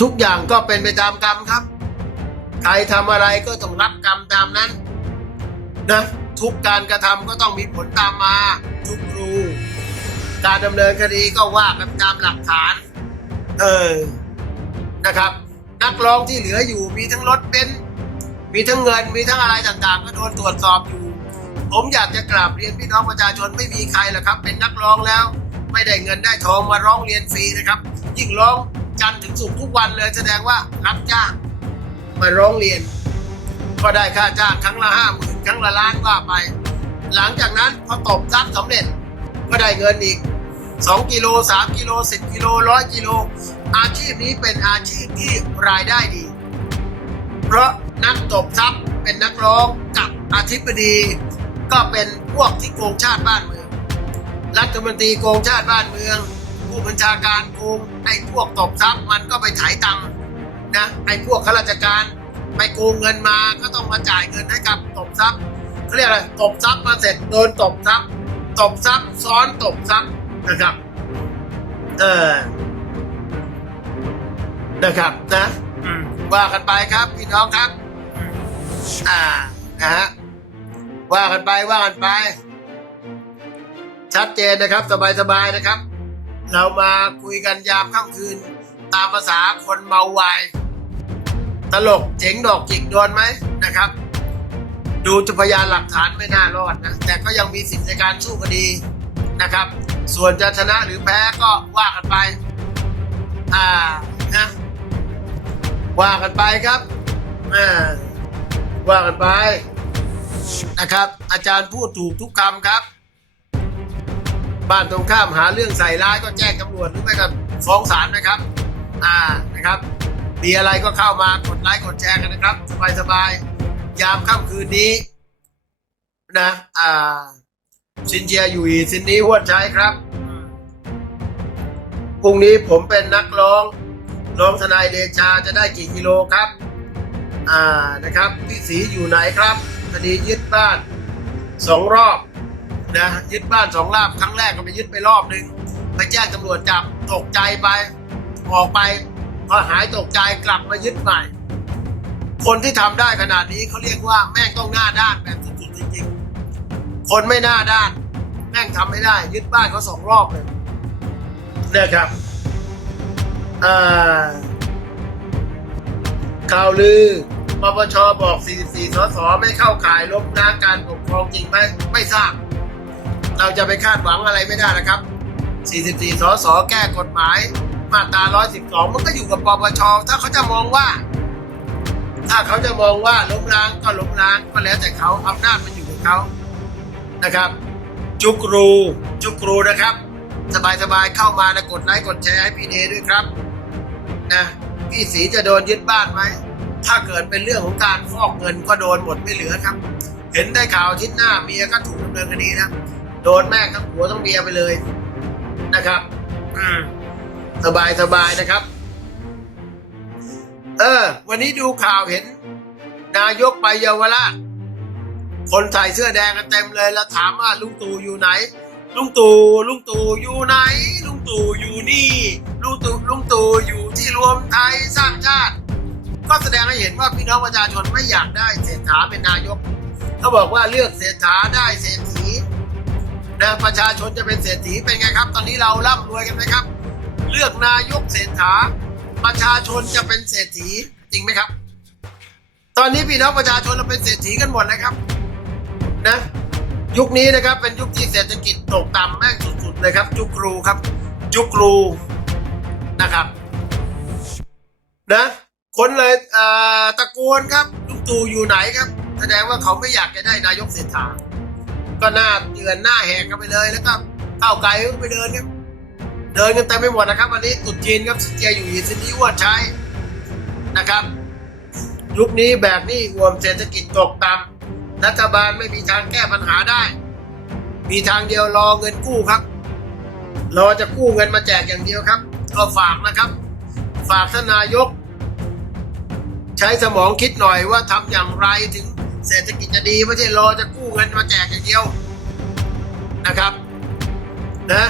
ทุกอย่างก็เป็นไปตามกรรมครับ ใครทำอะไรก็ต้องรับกรรมตามนั้นนะทุกการกระทำก็ต้องมีผลตามมา ทุกครู การดำเนินคดีก็ว่ากันตามหลักฐาน เออนะครับ นักร้องที่เหลืออยู่มีทั้งรถเบนมีทั้งเงินมีทั้งอะไรต่างๆ ก็โดนตรวจสอบอยู่ ผมอยากจะกราบเรียนพี่น้องประชาชนไม่มีใครหรอกครับ เป็นนักร้องแล้ว ไม่ได้เงินได้ทองมาร้องเรียนฟรีนะครับ ยิ่งร้อง จันทร์ถึงศุกร์ทุกวันเลยแสดงว่ารับจ้างมาร้องเรียน ก็ได้ค่าจ้างครั้งละห้าหมื่นครั้งละล้านว่าไป หลังจากนั้นพอตบทรัพย์สำเร็จก็ได้เงินอีก2กิโล3กิโล10กิโลร้อยกิโล อาชีพนี้เป็นอาชีพที่รายได้ดี เพราะนักตบทรัพย์เป็นนักร้องกับอธิบดี ก็เป็นพวกที่โกงชาติบ้านเมือง รัฐมนตรีโกงชาติบ้านเมือง ผู้บัญชาการโกงไอ้พวกตบทรัพย์มันก็ไปไถ่ายตังค์นะไอ้พวกข้าราชการ ไปโกงเงินมาก็ต้องมาจ่ายเงินให้กับตบทรัพย์เขาเรียกอะไรตบทรัพย์มาเสร็จโดนตบทรัพย์ตบทรัพย์ซ้อนตบทรัพย์นะครับเออนะครับนะอืมว่ากันไปครับพี่น้องครับอืมอ่านะฮะว่ากันไปว่ากันไป ชัดเจนนะครับ สบายๆนะครับ เรามาคุยกันยามค่ำคืน ตามภาษาคนเมาวาย ตลกเจ๋งดอกจิกโดนไหมนะครับ ดูจุพยานหลักฐานไม่น่ารอดนะ แต่ก็ยังมีสิทธิในการสู้คดีนะครับ ส่วนจะชนะหรือแพ้ก็ว่ากันไป อ่านะว่ากันไปครับอ่าว่ากันไปนะครับ อาจารย์พูดถูกทุกคำครับ บ้านตรงข้ามหาเรื่องใส่ร้ายก็แจ้งตำรวจหรือไม่ก็ฟ้องศาลนะครับ อ่านะครับ มีอะไรก็เข้ามากดไลค์กดแชร์กันนะครับ สบายสบายยามค่ำคืนนี้นะอ่าซินเจียอยู่อีซินนี้หวดใช้ครับพรุ่งนี้ผมเป็นนักร้องร้องทนายเดชาจะได้กี่กิโลครับ อ่านะครับพี่สีอยู่ไหนครับคดียึดบ้านสองรอบ นะยึดบ้านสองรอบครั้งแรกก็ไปยึดไปรอบหนึ่งไปแจ้งตำรวจจับตกใจไป ออกไปพอหายตกใจกลับมายึดใหม่ คนที่ทำได้ขนาดนี้เขาเรียกว่าแม่งต้องหน้าด้านแบบสุดๆจริงๆ คนไม่หน้าด้าน แม่งทำไม่ได้ ยึดบ้านเขาสองรอบเลยเนี่ยครับข่าวลือปปชบอก 44 สส ไม่เข้าข่ายล้มล้างการปกครองจริงไหม ไม่ทราบ เราจะไปคาดหวังอะไรไม่ได้นะครับ 44 สส แก้กฎหมาย มาตรา 112 มันก็อยู่กับปปช ถ้าเขาจะมองว่า ถ้าเขาจะมองว่าล้มล้างก็ล้มล้างก็แล้วแต่เขาอำนาจมันอยู่กับเขานะครับ จุกรู จุกรูนะครับ สบายๆเข้ามานะกดไลค์กดแชร์ให้พี่เดด้วยครับนะพี่สีจะโดนยึดบ้านไหมถ้าเกิดเป็นเรื่องของการฟอกเงินก็โดนหมดไม่เหลือครับ เห็นได้ข่าวทิศหน้าเมียก็ถูกดำเนินคดีนะ โดนแม่ทั้งผัวทั้งเมียไปเลยนะครับอืมสบายสบายๆนะครับ เออ วันนี้ดูข่าวเห็น นายกไปเยาวราชคนใส่เสื้อแดงกันเต็มเลย แล้วถามว่าลุงตู่อยู่ไหน ลุงตู่ลุงตู่อยู่ไหน ลุงตู่อยู่นี่ ลุงตู่ลุงตู่อยู่ที่รวมไทยสร้างชาติ ก็แสดงให้เห็นว่าพี่น้องประชาชนไม่อยากได้เศรษฐาเป็นนายกเขาบอกว่าเลือกเศรษฐาได้เศรษฐี นะประชาชนจะเป็นเศรษฐีเป็นไงครับ ตอนนี้เราร่ำรวยกันไหมครับ เลือกนายกเศรษฐา ประชาชนจะเป็นเศรษฐีจริงไหมครับ ตอนนี้พี่น้องประชาชนเราเป็นเศรษฐีกันหมดนะครับนะยุคนี้นะครับเป็นยุคที่เศรษฐกิจตกต่ำแม่งสุดๆเลยครับยุคครูครับยุคครูนะครับนะคนเลยเอ่อตะโกนครับลุงตู่อยู่ไหนครับ แสดงว่าเขาไม่อยากจะได้นายกเศรษฐา ก็หน้าเตือนหน้าแหกกันไปเลยแล้วก็ก้าวไกลก็ไปเดินครับเดินกันเต็มไปหมดนะครับวันนี้ตุดจีนครับสิเจียอยู่ยีสินนี้ว่าใช้นะครับ ยุคนี้แบบนี้รวมเศรษฐกิจตกต่ำรัฐบาลไม่มีทางแก้ปัญหาได้ มีทางเดียวรอเงินกู้ครับ รอจะกู้เงินมาแจกอย่างเดียวครับ ก็ฝากนะครับ ฝากท่านนายก ใช้สมองคิดหน่อยว่าทำอย่างไรถึง เศรษฐกิจจะดีไม่ใช่รอจะกู้เงินมาแจกอย่างเดียวนะครับนะ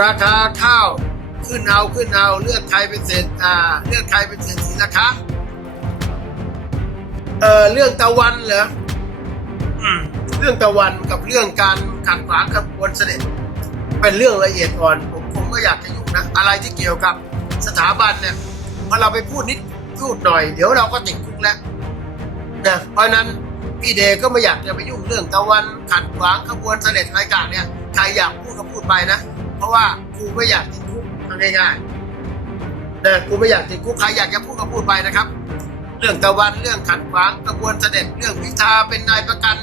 ราคาข้าวขึ้นเอาขึ้นเอาเลือกใครเป็นเศรษฐอ่าเลือกใครเป็นเศรษฐีนะคะเออเรื่องตะวันเหรออเรื่องตะวันกับเรื่องการขัดขวางขบวนเสด็จ เป็นเรื่องละเอียดอ่อน ผมคงก็อยากจะยุ่งนะ อะไรที่เกี่ยวกับสถาบันเนี่ยพอเราไปพูดนิดพูดหน่อย เดี๋ยวเราก็ติดคุกแล้ว นะเพราะนั้นพี่เดก็ไม่อยากจะไปยุ่งเรื่องตะวันขัดขวางขบวนเสด็จรายการเนี่ยใครอยากพูดก็พูดไปนะ เพราะว่ากูไม่อยากติดคุกง่ายๆนะกูไม่อยากติดคุกใครอยากจะพูดก็พูดไปนะครับ เรื่องตะวันเรื่องขัดขวางกระบวนเสด็จเรื่องพิธาเป็นนายประกัน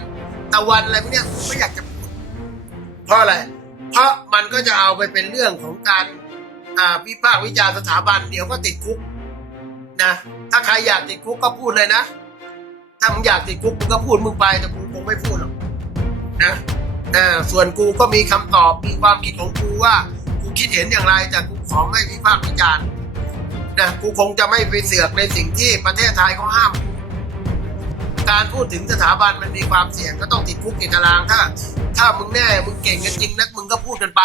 ตะวันอะไรพวกเนี้ยผมไม่อยากจะพูดเพราะอะไร เพราะมันก็จะเอาไปเป็นเรื่องของการอ่าวิพากษ์วิจารณ์สถาบันเดี๋ยวก็ติดคุกนะถ้าใครอยากติดคุกก็พูดเลยนะ ถ้ามึงอยากติดคุกมึงก็พูดมึงไปแต่กูคงไม่พูดหรอกนะอ่าส่วนกูก็มีคำตอบมีความคิดของกูว่า กูคิดเห็นอย่างไรแต่กูขอไม่วิพากษ์วิจารณ์นะกูคงจะไม่ไปเสือกในสิ่งที่ประเทศไทยเขาห้าม การพูดถึงสถาบันมันมีความเสี่ยงก็ต้องติดคุกติดตารางถ้า ถ้ามึงแน่มึงเก่งกันจริงนักมึงก็พูดกันไป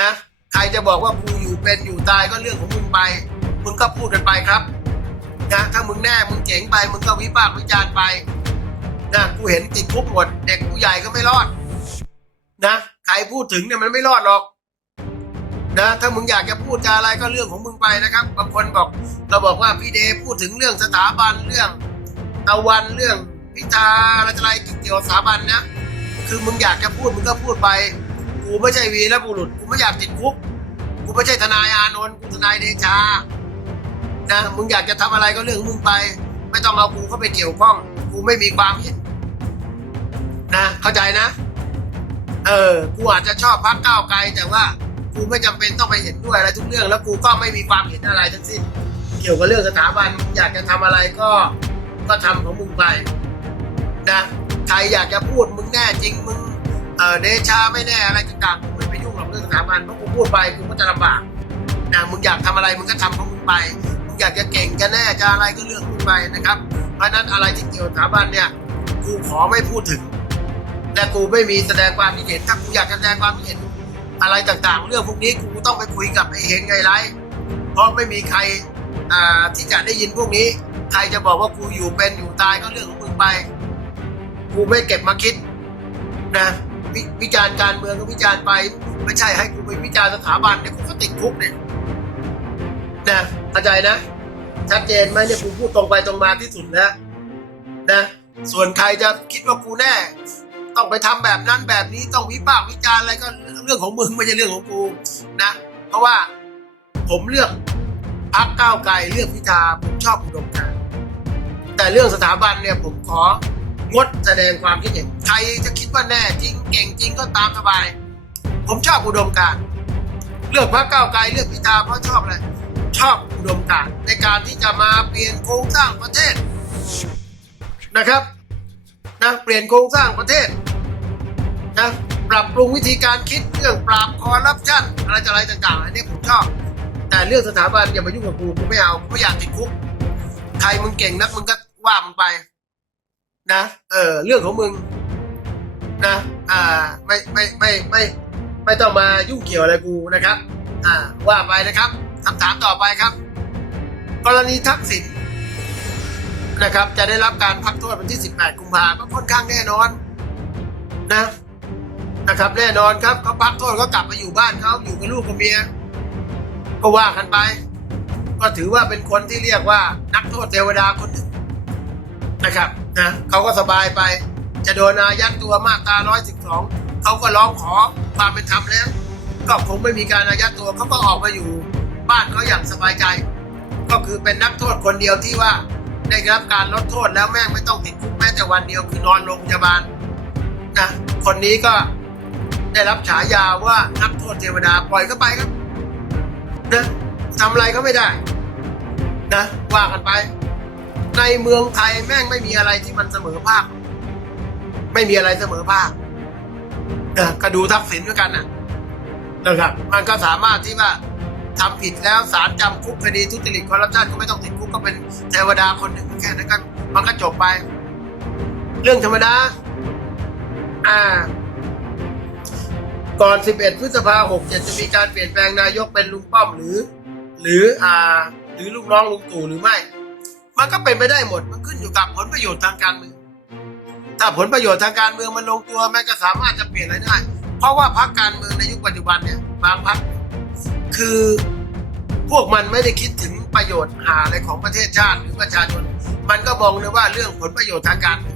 นะ ใครจะบอกว่ากูอยู่เป็นอยู่ตายก็เรื่องของมึงไปมึงก็พูดกันไปครับ นะถ้ามึงแน่มึงเจ๋งไป มึงก็วิพากษ์วิจารณ์ไปนะกูเห็นติดคุกหมดเด็กผู้ใหญ่ก็ไม่รอด นะใครพูดถึงเนี่ยมันไม่รอดหรอก นะถ้ามึงอยากจะพูดจะอะไรก็เรื่องของมึงไปนะครับบางคนบอกเราบอกว่าพี่เดพูดถึงเรื่องสถาบันเรื่องตะวันเรื่องพิธาอะไรอะไรเกี่ยวกับสถาบันนะคือมึงอยากจะพูดมึงก็พูดไป กูไม่ใช่วีรบุรุษกูไม่อยากติดคุกกูไม่ใช่ทนายอานนท์กูทนายเดชา นะมึงอยากจะทำอะไรก็เรื่องมึงไป ไม่ต้องเอากูเข้าไปเกี่ยวข้อง กูไม่มีความเห็นนะเข้าใจนะ เออ กูอาจจะชอบพักก้าวไกล แต่ว่ากูไม่จำเป็นต้องไปเห็นด้วยอะไรทุกเรื่อง แล้วกูก็ไม่มีความเห็นอะไรทั้งสิ้น เกี่ยวกับเรื่องสถาบันมึงอยากจะทำอะไรก็ก็ทำของมึงไปนะใครอยากจะพูดมึงแน่จริงมึงเออเดชาไม่แน่อะไรต่างๆกูไม่ไปยุ่งหรอกเรื่องสถาบันเพราะกูพูดไปกูก็จะลำบากนะมึงอยากทำอะไรมึงก็ทำของมึงไป อยากจะเก่งจะแน่จะอะไรก็เรื่องของมึงไปนะครับ เพราะนั้นอะไรที่เกี่ยวสถาบันเนี่ยกูขอไม่พูดถึงและกูไม่มีแสดงความคิดเห็นถ้ากูอยากจะแสดงความคิดเห็นอะไรต่างๆ เรื่องพวกนี้กูต้องไปคุยกับไอ้เฮงไงไรเพราะไม่มีใครอ่าที่จะได้ยินพวกนี้ ใครจะบอกว่ากูอยู่เป็นอยู่ตายก็เรื่องของมึงไป กูไม่เก็บมาคิดนะววิจารณ์การเมืองก็วิจารณ์ไป ไม่ใช่ให้กูไปวิจารณ์สถาบันเนี่ยกูก็ติดคุกเนี่ยนะ เข้าใจนะ ชัดเจนไหมเนี่ยกูพูดตรงไปตรงมาที่สุดแล้วนะ ส่วนใครจะคิดว่ากูแน่ ต้องไปทำแบบนั้นแบบนี้ต้องวิพากษ์วิจารณ์อะไรก็เรื่องของมึงไม่ใช่เรื่องของกูนะ เพราะว่าผมเลือกพักก้าวไกลเลือกพิธาผมชอบอุดมการณ์แต่เรื่องสถาบันเนี่ยผมของดแสดงความคิดเห็นใครจะคิดว่าแน่จริงเก่งจริงก็ตามสบาย ผมชอบอุดมการณ์เลือกพรรคก้าวไกลเลือกพิธาเพราะชอบอะไร ชอบอุดมการณ์ในการที่จะมาเปลี่ยนโครงสร้างประเทศนะครับนะเปลี่ยนโครงสร้างประเทศนะปรับปรุงวิธีการคิดเรื่องปราบคอร์รัปชันอะไรต่ออะไรต่างๆอันนี้ผมชอบ แต่เรื่องสถาบันอย่ามายุ่งกับกูกูไม่เอากูไม่อยากติดคุกใครมึงเก่งนักมึงก็ว่ามึงไป นะเออเรื่องของมึงนะอ่าไม่ไม่ไม่ไม่ไม่ต้องมายุ่งเกี่ยวอะไรกูนะครับ อ่าว่าไปนะครับ คำถามต่อไปครับ กรณีทักษิณนะครับ จะได้รับการพักโทษวันที่ 18 กุมภาก็ค่อนข้างแน่นอนนะนะครับ แน่นอนครับเขาพักโทษเขากลับมาอยู่บ้านเขาอยู่กับลูกกับเมียก็ว่ากันไป ก็ถือว่าเป็นคนที่เรียกว่านักโทษเทวดาคนหนึ่งนะครับนะเขาก็สบายไป จะโดนอายัดตัวมาตรา112เขาก็ร้องขอความเป็นธรรมแล้ว ก็คงไม่มีการอายัดตัวเขาก็ออกมาอยู่ บ้านเขาอย่างสบายใจ ก็คือเป็นนักโทษคนเดียวที่ว่าได้รับการลดโทษแล้วแม่งไม่ต้องติดคุกแม้แต่วันเดียวคือนอนโรงพยาบาลนะคนนี้ก็ได้รับฉายาว่านักโทษเทวดาปล่อยก็ไปครับนะทำอะไรก็ไม่ได้นะว่ากันไป ในเมืองไทยแม่งไม่มีอะไรที่มันเสมอภาค ไม่มีอะไรเสมอภาคเออก็ดูทักษิณด้วยกันนะนะครับ มันก็สามารถที่ว่า ทำผิดแล้วศาลจำคุกคดีทุจริตคอร์รัปชันก็ไม่ต้องติดคุกก็เป็นเทวดาคนหนึ่งแค่นั้นก็มันก็จบไป เรื่องธรรมดาอ่า ก่อน 11 พฤษภาคม67จะมีการเปลี่ยนแปลงนายกเป็นลุงป้อมหรือ หรืออ่า หรือลูกน้องลุงตู่หรือไม่ มันก็เป็นไปได้หมดมันขึ้นอยู่กับผลประโยชน์ทางการเมืองถ้าผลประโยชน์ทางการเมืองมันลงตัวมันก็สามารถจะเปลี่ยนอะไรได้ เพราะว่าพรรคการเมืองในยุคปัจจุบันเนี่ยบางพรรค คือพวกมันไม่ได้คิดถึงประโยชน์หาอะไรของประเทศชาติหรือประชาชน มันก็มองเลยว่าเรื่องผลประโยชน์ทางการเมือง